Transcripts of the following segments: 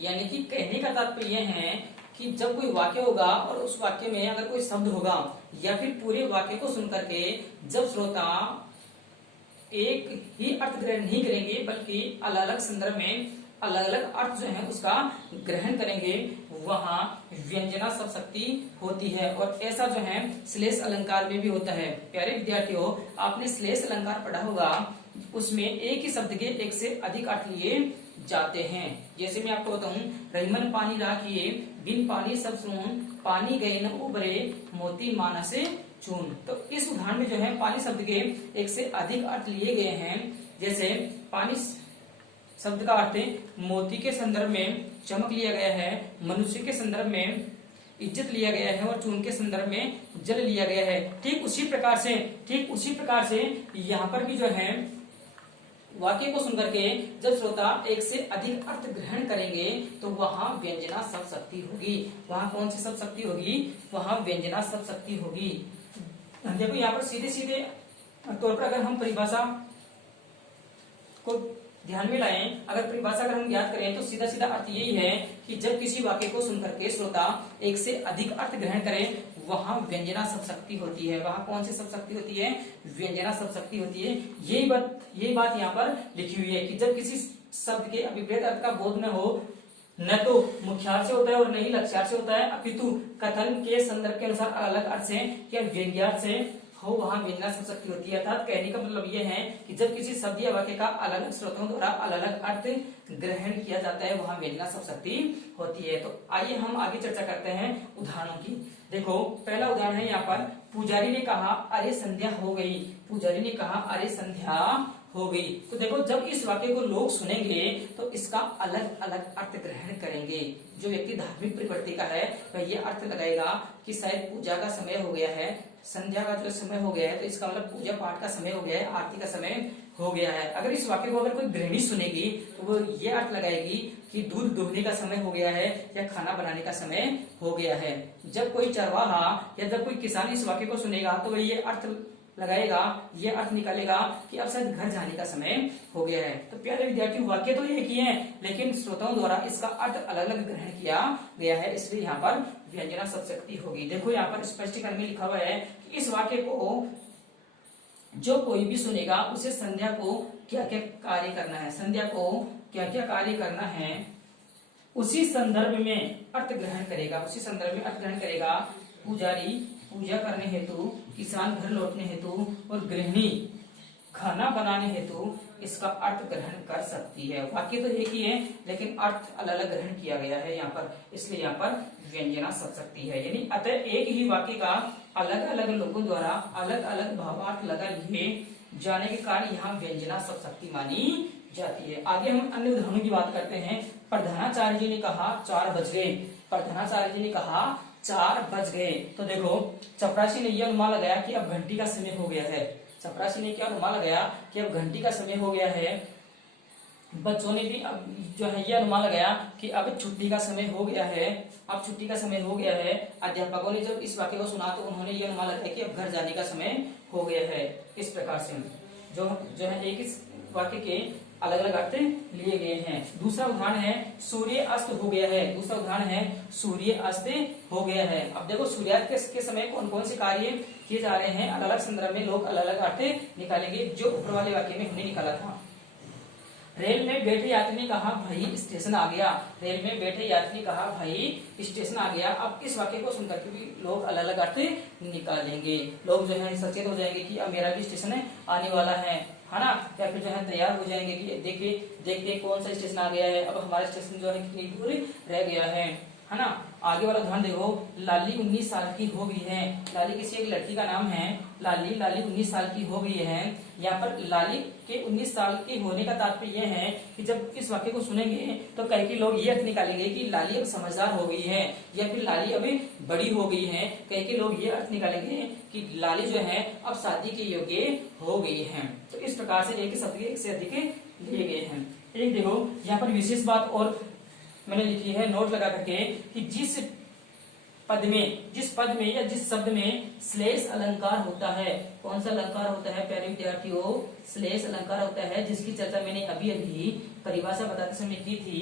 यानी कि कहने का तात्पर्य यह है कि जब कोई वाक्य होगा और उस वाक्य में अगर कोई शब्द होगा या फिर पूरे वाक्य को सुनकर के जब श्रोता एक ही अर्थ ग्रहण नहीं करेंगे बल्कि अलग अलग संदर्भ में अलग अलग अर्थ जो है उसका ग्रहण करेंगे, वहां व्यंजना शब्द शक्ति होती है। और ऐसा जो है श्लेष अलंकार में भी होता है। प्यारे विद्यार्थियों, आपने श्लेष अलंकार पढ़ा होगा, उसमें एक ही शब्द के एक से अधिक अर्थ लिए जाते हैं। जैसे मैं आपको बताऊं, रहीमन पानी राखिए बिन पानी सब सून, पानी गए न उबरे मोती मानस चून। तो इस उदाहरण में जो है पानी शब्द के एक से अधिक अर्थ लिए गए हैं। जैसे पानी शब्द का अर्थ मोती के संदर्भ में चमक लिया गया है, मनुष्य के संदर्भ में इज्जत लिया गया है और चून के संदर्भ में जल लिया गया है। ठीक उसी प्रकार से यहाँ पर भी जो है वाक्य को सुनकर के जब श्रोता एक से अधिक अर्थ ग्रहण करेंगे तो वहां व्यंजना शब्द शक्ति होगी। वहां कौन सी शब्द शक्ति होगी? वहां व्यंजना शब्द शक्ति होगी। देखो यहाँ पर सीधे सीधे तौर पर अगर हम परिभाषा को ध्यान में लाएं, अगर परिभाषा अगर हम याद करें तो सीधा सीधा अर्थ यही है कि जब किसी वाक्य को सुनकर के श्रोता एक से अधिक अर्थ ग्रहण करे वहां व्यंजना शब्द शक्ति होती है। वहां कौन सी शब्द शक्ति होती है? व्यंजना शब्द शक्ति होती है। यही बात यहाँ पर लिखी हुई है कि जब किसी शब्द के अभिप्रेत अर्थ का बोध न हो, न तो मुख्यार्थ से होता है और न ही लक्ष्यार्थ से होता है, अपितु कथन के संदर्भ के अनुसार अलग अर्थ से या व्यंग्यार्थ से हो, वहां व्यंजना शब्द शक्ति होती है। अर्थात कहने का मतलब यह है कि जब किसी शब्द या वाक्य का अलग अलग स्रोतों द्वारा अलग अलग अर्थ ग्रहण किया जाता है वहां व्यंजना शब्द शक्ति होती है। तो आइए हम आगे चर्चा करते हैं उदाहरणों की। देखो पहला उदाहरण है यहाँ पर, पुजारी ने कहा अरे संध्या हो गई। पुजारी ने कहा अरे संध्या हो गई। तो देखो जब इस वाक्य को लोग सुनेंगे तो इसका अलग अलग अर्थ ग्रहण करेंगे। जो व्यक्ति धार्मिक प्रवृत्ति का है वह ये अर्थ लगाएगा कि शायद पूजा का समय हो गया है, संध्या का जो समय हो गया है, तो इसका मतलब पूजा पाठ का समय हो गया है, आरती का समय हो गया है। अगर इस वाक्य को अगर कोई गृहिणी सुनेगी तो वो ये अर्थ लगाएगी कि दूध दुहने का समय हो गया है या खाना बनाने का समय हो गया है। जब कोई चरवाहा या जब कोई किसान इस वाक्य को सुनेगा तो वह ये अर्थ लगाएगा, ये अर्थ निकालेगा कि अब शायद घर जाने का समय हो गया है। तो प्यारे विद्यार्थी, वाक्य तो एक ही है लेकिन श्रोताओं द्वारा इसका अर्थ अलग अलग ग्रहण किया गया है, इसलिए यहाँ पर व्यंजना शब्द शक्ति होगी। देखो यहाँ पर स्पष्टीकरण में लिखा हुआ है कि इस वाक्य को जो कोई भी सुनेगा उसे संध्या को क्या क्या कार्य करना है, संध्या को क्या क्या कार्य करना है, उसी संदर्भ में अर्थ ग्रहण करेगा। उसी संदर्भ में अर्थ ग्रहण करेगा। पुजारी पूजा करने हेतु, किसान घर लौटने हेतु और गृहिणी खाना बनाने हेतु इसका अर्थ ग्रहण कर सकती है। वाक्य तो एक ही है लेकिन अर्थ अलग अलग ग्रहण किया गया है यहाँ पर, इसलिए यहाँ पर व्यंजना शब्द शक्ति है। यानी अतः एक ही वाक्य का अलग अलग लोगों द्वारा अलग अलग भावार्थ लगा लिए जाने के कारण यहाँ व्यंजना शब्द शक्ति मानी जाती है। आगे हम अन्य उदाहरणों की बात करते हैं। प्रधानाचार्य जी ने कहा 4 बज गए। प्रधानाचार्य जी ने कहा 4 बज गए। तो देखो चपरासी ने यह अनुमान लगाया कि अब घंटी का समय हो गया है। चपरासी ने क्या अनुमान लगाया कि अब घंटी का समय हो गया है। बच्चों ने भी अब जो है यह अनुमान लगाया कि अब छुट्टी का समय हो गया है। अब छुट्टी का समय हो गया है। अध्यापकों ने जब इस वाक्य को सुना तो उन्होंने यह अनुमान लगाया कि अब घर जाने का समय हो गया है। इस प्रकार से जो है एक इस वाक्य के अलग अलग अर्थ लिए गए हैं। दूसरा उदाहरण है सूर्य अस्त हो गया है। दूसरा उदाहरण है सूर्य अस्त हो गया है। अब देखो सूर्यास्त के समय कौन कौन से कार्य किए जा रहे हैं, अलग अलग संदर्भ में लोग अलग अलग अर्थ निकालेंगे, जो ऊपर वाले वाक्य में हमने निकाला था। रेल में बैठे यात्री ने कहा भाई स्टेशन आ गया। रेल में बैठे यात्री ने कहा भाई स्टेशन आ गया। अब इस वाक्य को सुनकर के भी लोग अलग अलग अर्थ निकालेंगे। लोग जो है सचेत हो जाएंगे कि अब मेरा भी स्टेशन आने वाला है ना, या फिर जो है तैयार हो जाएंगे कि देखिए कौन सा स्टेशन आ गया है, अब हमारा स्टेशन जो है कितनी दूर रह गया है ना। आगे वाला ध्यान देखो, लाली 19 साल की हो गई है। लाली किसी एक लड़की का नाम है। लाली 19 साल की हो गई है। यहाँ पर लाली के 19 साल के होने का तात्पर्य यह है कि जब इस वाक्य को सुनेंगे तो कई लोग ये अर्थ निकालेंगे कि लाली अब समझदार हो गई है या फिर लाली अभी बड़ी हो गई है। कई लोग ये अर्थ निकालेंगे कि लाली जो है अब शादी के योग्य हो गई है। तो इस प्रकार से एक शब्द एक से अधिक लिए गए हैं। एक देखो यहाँ पर विशेष बात और मैंने लिखी है नोट लगा करके कि जिस पद में या जिस शब्द में श्लेष अलंकार होता है, कौन सा अलंकार होता है प्यारे विद्यार्थियों? श्लेष अलंकार होता है, जिसकी चर्चा मैंने अभी परिभाषा बताते समय की थी।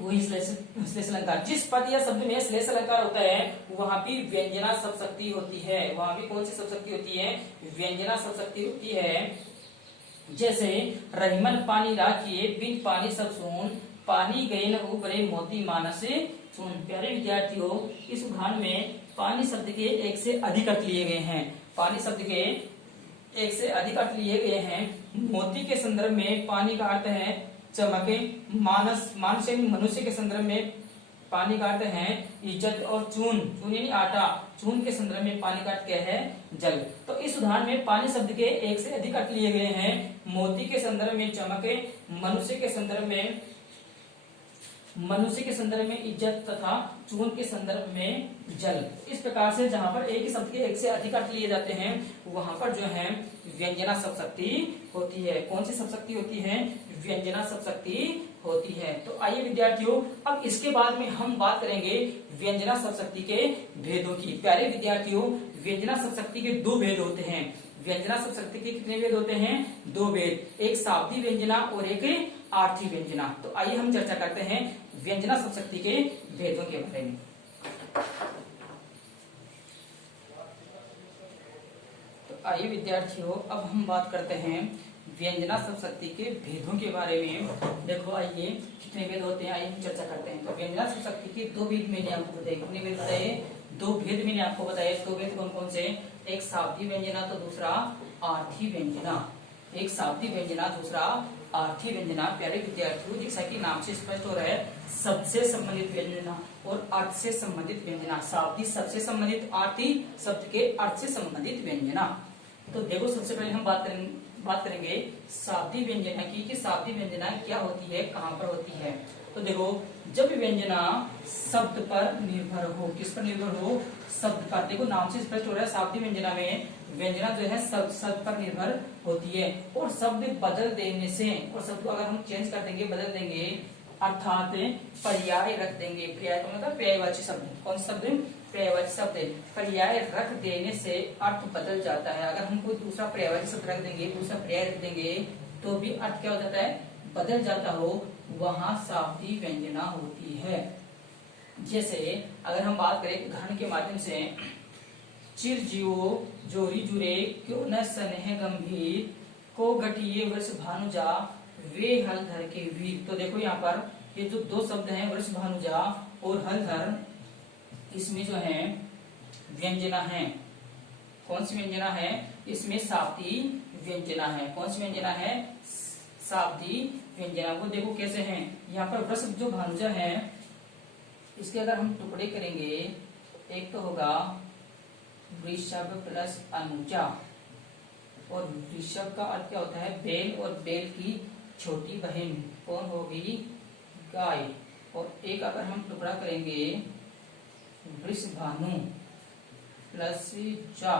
वही श्लेष अलंकार। जिस पद या शब्द में श्लेष अलंकार होता है वहां भी व्यंजना शब्दशक्ति होती है। वहां भी कौन सी शब्दशक्ति होती है? व्यंजना शब्दशक्ति होती है। जैसे रहीमन पानी राखिए बिन पानी सब सुन, पानी गए न उबरे मोती मानस सुन। प्यारे विद्यार्थियों, इस उदाहरण में पानी शब्द के एक से अधिक अर्थ लिए गए हैं। पानी शब्द के एक से अधिक अर्थ लिए गए हैं। मोती के संदर्भ में पानी का अर्थ है चमके। मानस मानस यानी मनुष्य के संदर्भ में पानी का अर्थ है इज्जत। और चून चून यानी आटा, चून के संदर्भ में पानी का अर्थ क्या है? जल। तो इस उदाहरण में पानी शब्द के एक से अधिक अर्थ लिए गए हैं। मोती के संदर्भ में चमके, मनुष्य के संदर्भ में इज्जत तथा चून के संदर्भ में जल। इस प्रकार से जहां पर एक ही शब्द के एक से अधिक अर्थ लिए जाते हैं वहां पर जो है व्यंजना शब्दशक्ति होती है। कौन सी शब्दशक्ति होती है? व्यंजना शब्दशक्ति होती है। तो आइए विद्यार्थियों, अब इसके बाद में हम बात करेंगे व्यंजना शब्दशक्ति के भेदों की। प्यारे विद्यार्थियों, व्यंजना शब्दशक्ति के दो भेद होते हैं। व्यंजना शब्दशक्ति के कितने भेद होते हैं? दो भेद, एक शाब्दिक व्यंजना और एक आर्थी व्यंजना। तो आइए हम चर्चा करते हैं व्यंजना शब्दशक्ति के भेदों के बारे में। तो आइए विद्यार्थियों, अब हम बात करते हैं व्यंजना शब्दशक्ति के भेदों के बारे में। देखो आइए कितने भेद होते हैं, आइए हम चर्चा करते हैं। तो व्यंजना शब्दशक्ति के दो भेद मैंने आपको बताए। कितने भेद बताए? दो भेद मैंने आपको बताए। दो भेद कौन कौन से? एक शाब्दिक व्यंजना तो दूसरा आर्थी व्यंजना। एक शाब्दिक व्यंजना, दूसरा आर्थी व्यंजना। प्यारे विद्यार्थियों, जैसा कि नाम से स्पष्ट हो रहा है, शब्द से संबंधित व्यंजना और अर्थ से संबंधित व्यंजना। शाब्दिक शब्द से संबंधित, आर्थी शब्द के अर्थ से संबंधित व्यंजना। तो देखो, सबसे पहले हम बात करेंगे शाब्दिक व्यंजना की कि शाब्दिक व्यंजना क्या होती है, कहाँ पर होती है। तो देखो, जब व्यंजना शब्द पर निर्भर हो। किस पर निर्भर हो? शब्द पर। देखो नाम से स्पष्ट हो रहा है, शाब्दिक व्यंजना में व्यंजना जो है शब्द पर निर्भर होती है। और शब्द बदल देने से, और शब्द को अगर हम चेंज कर देंगे, बदल देंगे, अर्थात पर्याय रख देंगे। पर्याय का मतलब पर्यायवाची शब्द। कौन शब्द? पर्यायवाची शब्द। पर्याय रख देने से अर्थ बदल जाता है। अगर हम कोई दूसरा पर्यायवाची शब्द रख देंगे, दूसरा पर्याय रख देंगे, तो भी अर्थ क्या हो जाता है? बदल जाता हो। वहां शाब्दिक व्यंजना होती है। जैसे अगर हम बात करें उदाहरण के माध्यम से, चिर जियो जोरी जुरे क्यों न स्नेह गंभीर, को घटिए वृष भानुजा वे हलधर के वीर। तो देखो यहाँ पर ये जो दो शब्द हैं, वृष भानुजा और हलधर, इसमें जो है व्यंजना है। कौन सी व्यंजना है? इसमें शाब्दिक व्यंजना है। कौन सी व्यंजना है? शाब्दिक व्यंजना। वो देखो कैसे हैं। यहाँ पर वृष जो भानुजा है, इसके अगर हम टुकड़े करेंगे, एक तो होगा वृषभ प्लस अनुजा। और वृषभ का अर्थ क्या होता है? बैल, और बैल की छोटी बहन कौन होगी? गाय। और एक अगर हम टुकड़ा करेंगे वृषभानु प्लस जा,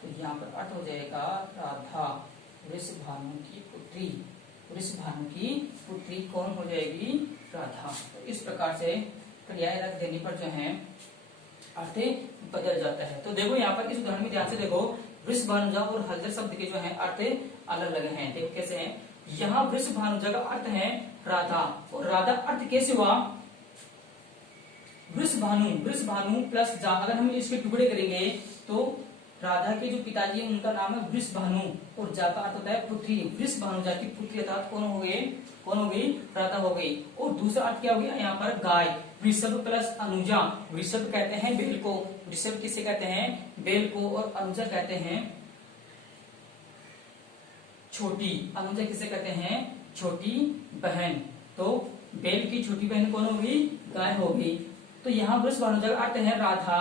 तो यहाँ पर अर्थ हो जाएगा राधा, वृषभानु की पुत्री। वृषभानु की पुत्री कौन हो जाएगी? राधा। तो इस प्रकार से पर्याय रख देने पर जो है अर्थ बदल जाता है। तो देखो यहाँ पर इस उदाहरण में ध्यान से देखो, वृषभानुजा और हलधर शब्द के जो है अर्थ अलग अलग हैं। देखो कैसे हैं। यहाँ वृषभानुजा का अर्थ है राधा, और राधा अर्थ कैसे हुआ? वृषभानु प्लस जा। अगर हम इसके टुकड़े करेंगे तो राधा के जो पिताजी हैं उनका नाम है वृषभानु, और जा का अर्थ होता है पुत्री। वृषभानुजा की पुत्री अर्थात कौन हो गई? राधा हो गई। और दूसरा अर्थ क्या हो गया यहाँ पर? गाय। वृषभ प्लस अनुजा। वृषभ कहते हैं बैल को, वृषभ किसे कहते हैं? बैल को। और अनुजा कहते हैं छोटी। अनुजा किसे कहते हैं? छोटी बहन। तो बैल की छोटी बहन कौन होगी? गाय होगी। तो यहाँ वृषभानुजा का अर्थ है राधा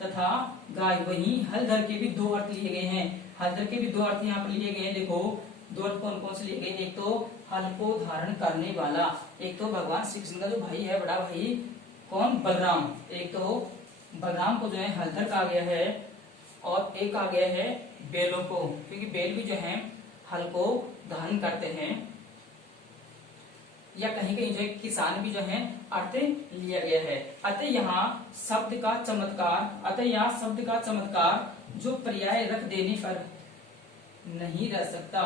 तथा गाय। वहीं हलधर के भी दो अर्थ लिए गए हैं। हलधर के भी दो अर्थ यहाँ पर लिए गए हैं। देखो दो अर्थ कौन कौन से लिए गए? एक तो हल को धारण करने वाला, एक तो भगवान श्री कृष्ण का जो भाई है, बड़ा भाई कौन? बलराम। एक तो बलराम को जो है हलधर कहा गया है, और एक आ गया है बैलों को, क्योंकि बैल भी जो है हल को धारण करते हैं। या कहीं कहीं जो है किसान भी जो है अर्थ लिया गया है। अतः यहाँ शब्द का चमत्कार जो पर्याय रख देने पर नहीं रह सकता।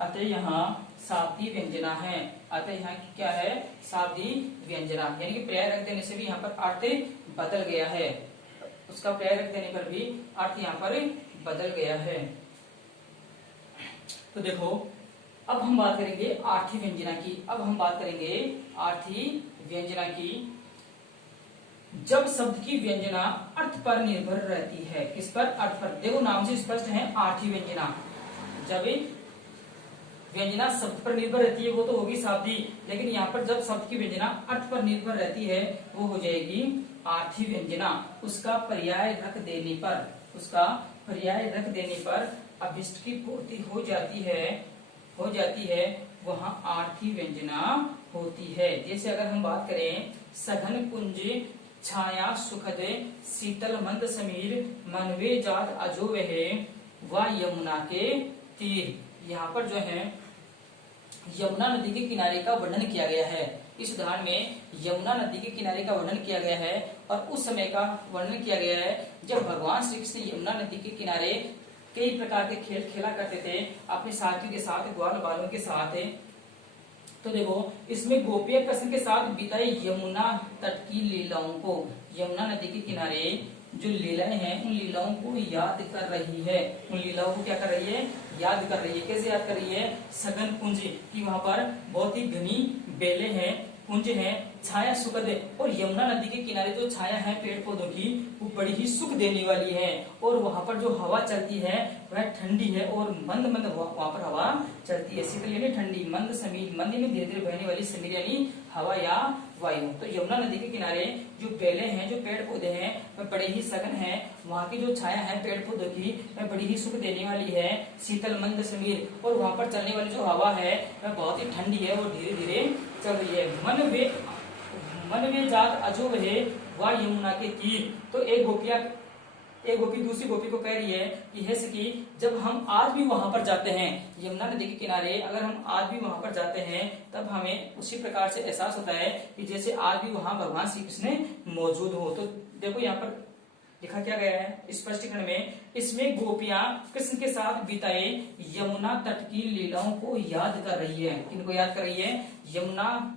अतः यहाँ शाब्दी व्यंजना है। अतः यहाँ की क्या है, शाब्दी व्यंजना, यानी कि पर्याय रख देने से भी यहाँ पर अर्थ बदल गया है, उसका पर्याय रख देने पर भी अर्थ यहाँ पर बदल गया है। तो देखो अब हम बात करेंगे आर्थी व्यंजना की। अब हम बात करेंगे आर्थी व्यंजना की। जब शब्द की व्यंजना अर्थ पर निर्भर रहती है, किस पर, अर्थ पर। देखो नाम से स्पष्ट है आर्थी व्यंजना। जब व्यंजना शब्द पर निर्भर रहती है वो तो होगी शाब्दी, लेकिन यहाँ पर जब शब्द की व्यंजना अर्थ पर निर्भर रहती है वो हो जाएगी आर्थी व्यंजना। उसका पर्याय रख देने पर, उसका पर्याय रख देने पर अभिष्ट की पूर्ति हो जाती है, वहां आर्थी व्यंजना होती है। जैसे अगर हम बात करें, सघन कुंज छाया सुखद शीतल मंद समीर मनवे जात अजो वह व यमुना के तीर। यहाँ पर जो है यमुना नदी के किनारे का वर्णन किया गया है। इस उदाहरण में यमुना नदी के किनारे का वर्णन किया गया है और उस समय का वर्णन किया गया है जब भगवान श्री कृष्ण यमुना नदी के किनारे कई प्रकार के खेल खेला करते थे अपने साथियों के साथ, ग्वाल बालों के साथ। तो देखो इसमें गोपियां कृष्ण के साथ बिताई यमुना तट की लीलाओं को, यमुना नदी के किनारे जो लीलाएं हैं उन लीलाओं को याद कर रही है। उन लीलाओं को क्या कर रही है, याद कर रही है। कैसे याद कर रही है, सघन कुंज की वहां पर बहुत ही घनी बेले हैं, कुंज है, छाया सुखद, और यमुना नदी के किनारे जो छाया है पेड़ पौधों की वो बड़ी ही सुख देने वाली है। और वहां पर जो हवा चलती है वह ठंडी है और मंद मंद वहां पर हवा चलती है। शीतल यानी ठंडी, मंद समीर, मंद में धीरे धीरे बहने वाली, समीर यानी हवा या वायु। तो यमुना नदी के किनारे जो बेले हैं, जो पेड़ पौधे हैं वह बड़े ही सघन है। वहाँ की जो छाया है पेड़ पौधों की वह बड़ी ही सुख देने वाली है, शीतल मंद समीर, और वहां पर चलने वाली जो हवा है वह बहुत ही ठंडी है और धीरे धीरे चल रही है। मन में जात अजो वह व यमुना के तीर। तो एक गोपी दूसरी गोपी को कह रही है कि हे सखी, जब हम आज भी वहां पर जाते हैं यमुना नदी के किनारे, अगर हम आज भी वहां पर जाते हैं तब हमें उसी प्रकार से एहसास होता है कि जैसे आज भी वहां भगवान श्री कृष्ण मौजूद हो। तो देखो यहाँ पर लिखा क्या गया है स्पष्टीकरण में, इसमें गोपियां कृष्ण के साथ बिताए यमुना तट की लीलाओं को याद कर रही है। किनको याद कर रही है, यमुना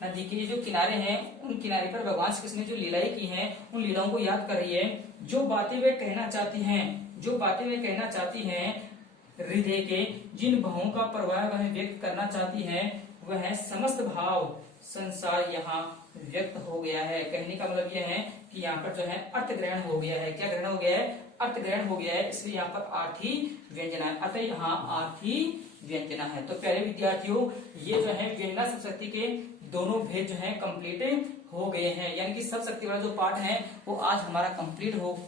नदी के जो किनारे हैं उन किनारे पर भगवान श्री कृष्ण ने जो लीलाएं की हैं उन लीलाओं को याद कर रही है। जो बातें वे कहना चाहती हैं हृदय के जिन भावों का प्रवाह वह व्यक्त करना चाहती हैं वह समस्त भाव संसार यहाँ व्यक्त हो गया है। कहने का मतलब यह है कि यहाँ पर जो है अर्थ ग्रहण हो गया है। क्या ग्रहण हो गया है, अर्थ ग्रहण हो गया है, इसलिए यहाँ पर आर्थी व्यंजना है। अतः यहाँ आर्थी व्यंजना है। तो प्यारे विद्यार्थियों, ये जो है व्यंजना शब्द शक्ति के दोनों भेद जो है कंप्लीट हो गए हैं, यानी कि सब शक्ति वाला जो पार्ट है वो आज हमारा कंप्लीट हो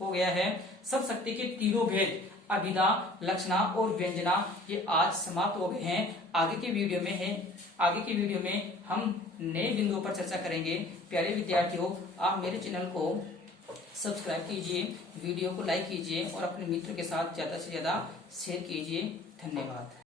गया है। सब शक्ति के तीनों भेद अभिधा, लक्षणा और व्यंजना ये आज समाप्त हो गए हैं। आगे की वीडियो में हम नए बिंदुओं पर चर्चा करेंगे। प्यारे विद्यार्थियों, आप मेरे चैनल को सब्सक्राइब कीजिए, वीडियो को लाइक कीजिए और अपने मित्र के साथ ज्यादा से ज्यादा शेयर कीजिए। धन्यवाद।